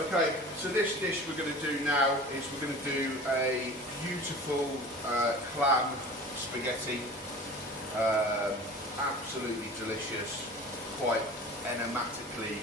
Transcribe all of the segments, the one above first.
Okay, so this dish we're going to do now is we're going to do a beautiful clam spaghetti. Absolutely delicious, quite enigmatically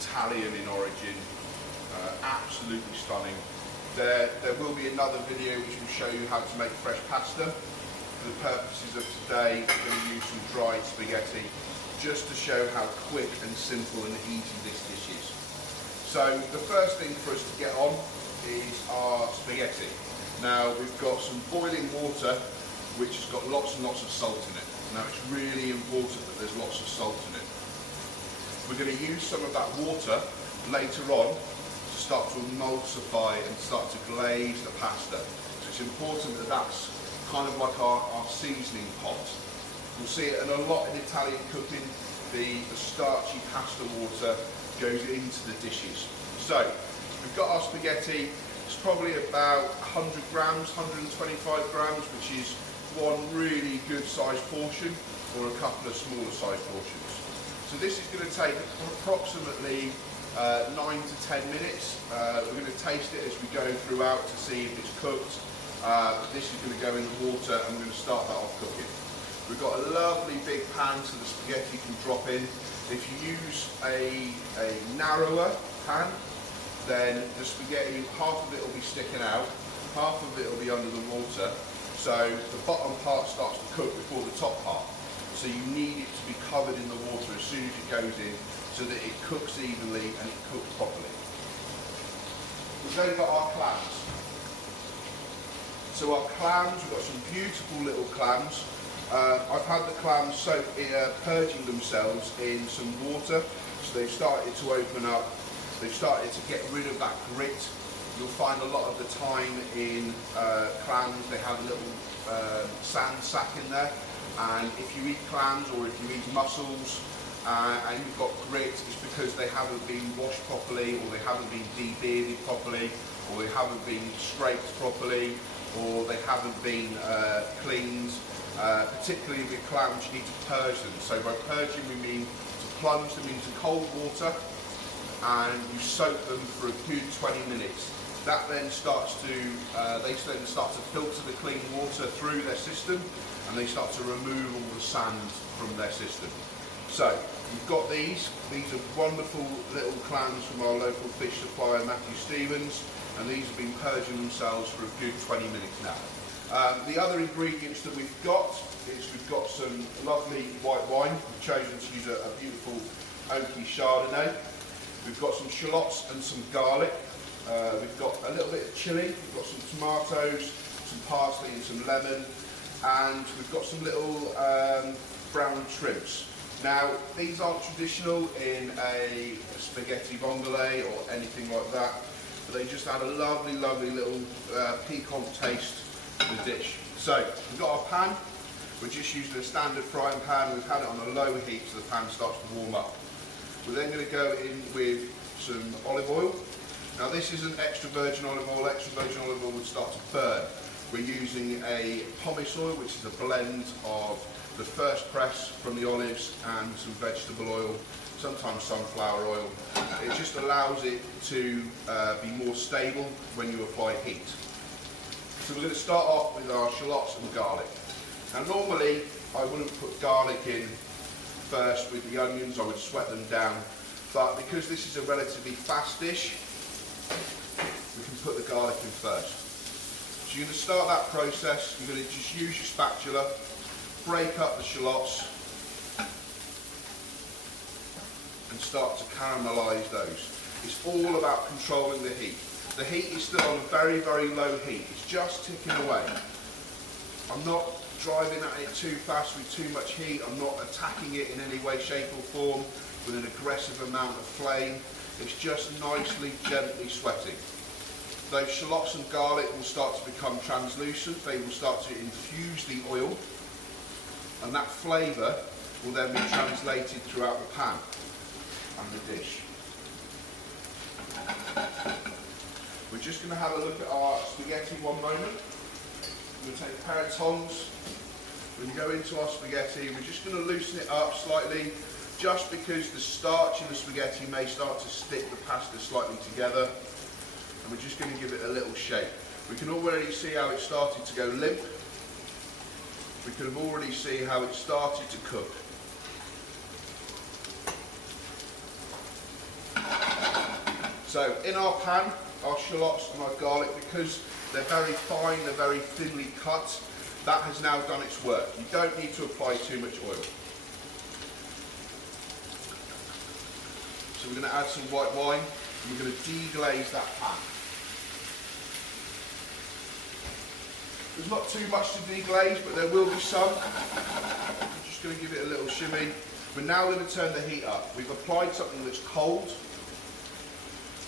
Italian in origin, absolutely stunning. There will be another video which will show you how to make fresh pasta. For the purposes of today, we're going to use some dried spaghetti just to show how quick and simple and easy this dish is. So the first thing for us to get on is our spaghetti. Now we've got some boiling water which has got lots and lots of salt in it. Now it's really important that there's lots of salt in it. We're going to use some of that water later on to start to emulsify and start to glaze the pasta. So it's important that that's kind of like our seasoning pot. We'll see it in a lot in Italian cooking. The starchy pasta water goes into the dishes. So we've got our spaghetti. It's probably about 100 grams, 125 grams, which is one really good sized portion or a couple of smaller sized portions. So this is going to take approximately 9 to 10 minutes. We're going to taste it as we go throughout to see if it's cooked. This is going to go in the water and we're going to start that off cooking. We've got a lovely big pan so the spaghetti can drop in. If you use a narrower pan, then the spaghetti, half of it will be sticking out, half of it will be under the water, so the bottom part starts to cook before the top part. So you need it to be covered in the water as soon as it goes in so that it cooks evenly and it cooks properly. We've then got our clams. So our clams, we've got some beautiful little clams. I've had the clams purging themselves in some water, so they've started to open up, they've started to get rid of that grit. You'll find a lot of the time in clams they have a little sand sac in there, and if you eat clams or if you eat mussels and you've got grit, it's because they haven't been washed properly, or they haven't been debearded properly, or they haven't been scraped properly, or they haven't been cleaned. Particularly with clams, you need to purge them. So by purging we mean to plunge them into cold water and you soak them for a good 20 minutes. That then starts to, they then start to filter the clean water through their system and they start to remove all the sand from their system. So you've got these are wonderful little clams from our local fish supplier Matthew Stevens, and these have been purging themselves for a good 20 minutes now. The other ingredients that we've got is we've got some lovely white wine. We've chosen to use a beautiful oaky Chardonnay. We've got some shallots and some garlic. We've got a little bit of chilli. We've got some tomatoes, some parsley and some lemon. And we've got some little brown shrimps. Now, these aren't traditional in a spaghetti vongole or anything like that, but they just add a lovely, lovely little piquant taste to the dish. So, we've got our pan. We're just using a standard frying pan. We've had it on a low heat so the pan starts to warm up. We're then going to go in with some olive oil. Now, this isn't extra virgin olive oil. Extra virgin olive oil would start to burn. We're using a pomace oil, which is a blend of the first press from the olives and some vegetable oil, sometimes sunflower oil. It just allows it to be more stable when you apply heat. So we're going to start off with our shallots and garlic. Now normally I wouldn't put garlic in first with the onions, I would sweat them down, but because this is a relatively fast dish, we can put the garlic in first. So you're going to start that process. You're going to just use your spatula, break up the shallots and start to caramelise those. It's all about controlling the heat. The heat is still on a very, very low heat. It's just ticking away. I'm not driving at it too fast with too much heat. I'm not attacking it in any way, shape or form with an aggressive amount of flame. It's just nicely, gently sweating. Those shallots and garlic will start to become translucent. They will start to infuse the oil, and that flavour will then be translated throughout the pan and the dish. We're just going to have a look at our spaghetti one moment. We're going to take a pair of tongs. When you go into our spaghetti, we're just going to loosen it up slightly just because the starch in the spaghetti may start to stick the pasta slightly together, and we're just going to give it a little shake. We can already see how it started to go limp. We can already see how it started to cook. So in our pan, our shallots and our garlic, because they're very fine, they're very thinly cut, that has now done its work. You don't need to apply too much oil. So we're going to add some white wine, and we're going to deglaze that pan. There's not too much to deglaze, but there will be some. I'm just going to give it a little shimmy. We're now going to turn the heat up. We've applied something that's cold,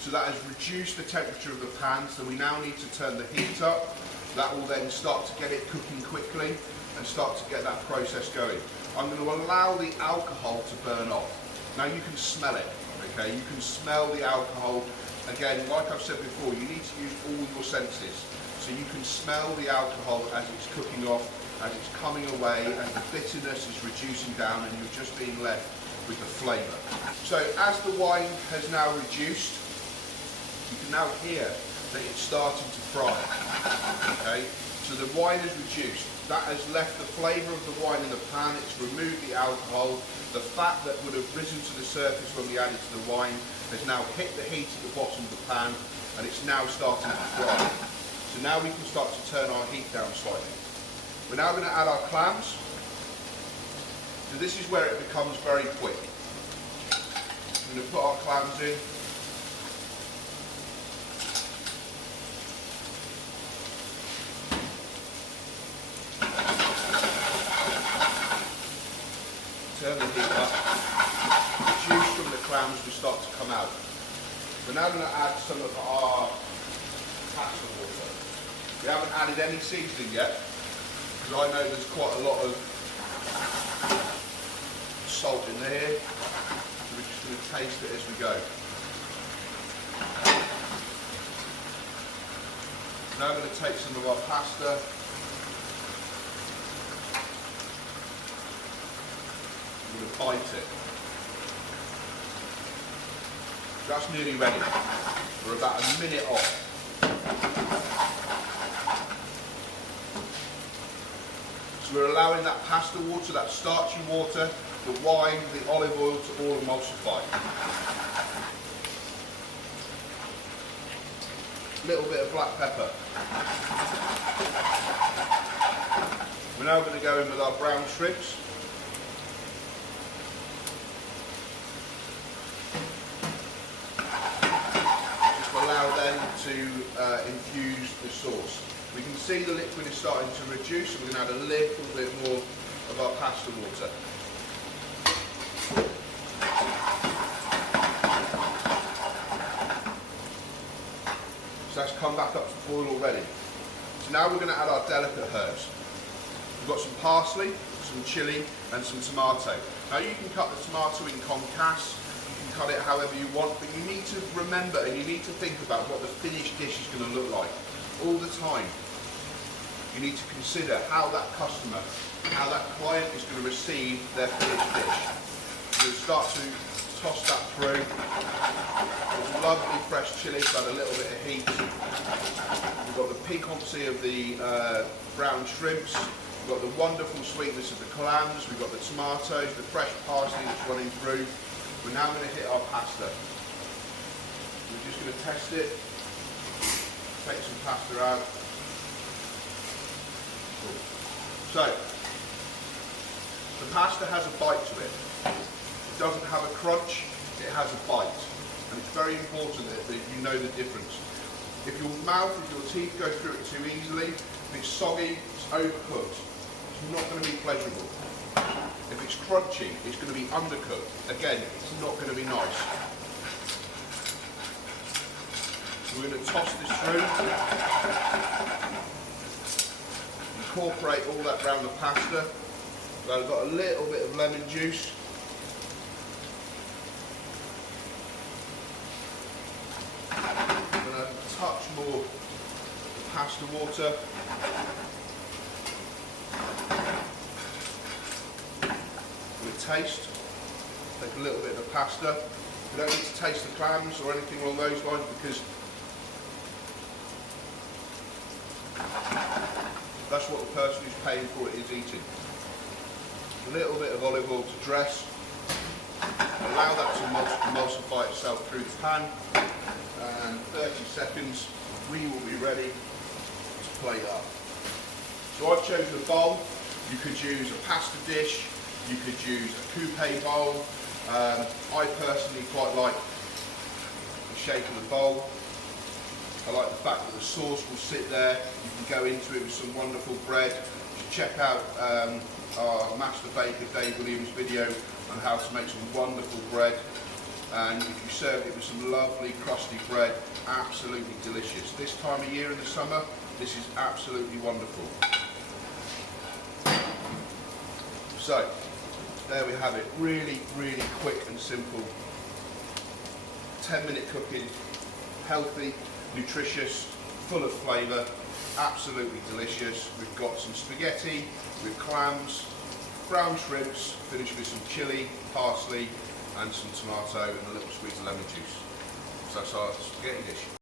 so that has reduced the temperature of the pan, so we now need to turn the heat up. That will then start to get it cooking quickly and start to get that process going. I'm going to allow the alcohol to burn off. Now you can smell it, okay? You can smell the alcohol. Again, like I've said before, you need to use all your senses. So you can smell the alcohol as it's cooking off, as it's coming away, as the bitterness is reducing down, and you're just being left with the flavour. So as the wine has now reduced, you can now hear that it's starting to fry. Okay? So the wine has reduced. That has left the flavour of the wine in the pan, it's removed the alcohol. The fat that would have risen to the surface when we added to the wine has now hit the heat at the bottom of the pan, and it's now starting to fry. So now we can start to turn our heat down slightly. We're now going to add our clams. So this is where it becomes very quick. We're going to put our clams in. Turn the heat up. The juice from the clams will start to come out. We're now going to add some of our pasta water. We haven't added any seasoning yet, because I know there's quite a lot of salt in there, so we're just going to taste it as we go. Now I'm going to take some of our pasta. I'm going to bite it. That's nearly ready. We're about a minute off. So we're allowing that pasta water, that starchy water, the wine, the olive oil to all emulsify. A little bit of black pepper. We're now going to go in with our brown shrimps. Just allow them to infuse the sauce. We can see the liquid is starting to reduce, so we're going to add a little bit more of our pasta water. So that's come back up to boil already. So now we're going to add our delicate herbs. We've got some parsley, some chilli and some tomato. Now you can cut the tomato in concasse, you can cut it however you want, but you need to remember and you need to think about what the finished dish is going to look like all the time. You need to consider how that customer, how that client is going to receive their finished dish. We'll start to toss that through. There's lovely fresh chilli to add a little bit of heat. We've got the piquancy of the brown shrimps. We've got the wonderful sweetness of the clams. We've got the tomatoes, the fresh parsley that's running through. We're now going to hit our pasta. We're just going to test it. Take some pasta out. So, the pasta has a bite to it. It doesn't have a crunch, it has a bite. And it's very important that you know the difference. If your mouth, if your teeth go through it too easily, if it's soggy, it's overcooked, it's not going to be pleasurable. If it's crunchy, it's going to be undercooked. Again, it's not going to be nice. So we're going to toss this through. Incorporate all that around the pasta. So I've got a little bit of lemon juice. I'm going to add a touch more of the pasta water. I'm going to taste. take a little bit of the pasta. You don't need to taste the clams or anything along those lines because that's what the person who's paying for it is eating. A little bit of olive oil to dress. Allow that to emulsify itself through the pan, and 30 seconds we will be ready to plate up. So I've chosen a bowl. You could use a pasta dish, you could use a coupe bowl. I personally quite like the shape of the bowl. I like the fact that the sauce will sit there. You can go into it with some wonderful bread. You should check out our master baker Dave Williams video on how to make some wonderful bread, and if you serve it with some lovely crusty bread, absolutely delicious. This time of year in the summer, this is absolutely wonderful. So there we have it, really quick and simple. 10-minute cooking, healthy, nutritious, full of flavour, absolutely delicious. We've got some spaghetti with clams, brown shrimps, finished with some chilli, parsley and some tomato and a little squeeze of lemon juice. So that's our spaghetti dish.